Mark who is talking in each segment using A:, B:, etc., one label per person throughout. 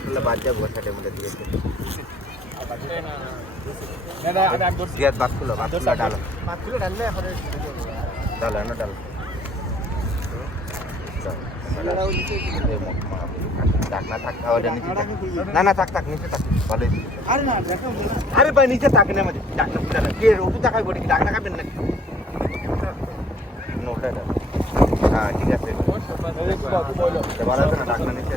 A: আসলে বাদ যাব সাথে মধ্যে দিয়েছে। জিয়াদ বাদ খুলো বাদ খুলো ডালো। ডালো না। ডালো থাক থাক। না না থাক থাক নিচে থাক। ভালোই
B: আরে না
A: ভাই নিচে থাকেন আমাদের। ডাকনা ফুটা না কে রোটু তাকাই বলি ডাকনা খাবেন নাকি? নোটা হ্যাঁ ঠিক আছে। এবার আছে না নিচে।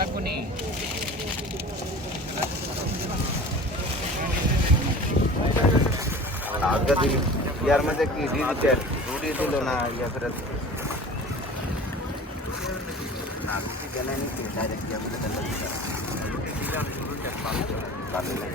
A: লাগে আজকে দিন ইয়ার মধ্যে কি ডিজিটাল রুটি দিল না ইয়া করে না রুটি দেয় না ডাইরেক্ট ইয়া করে দিল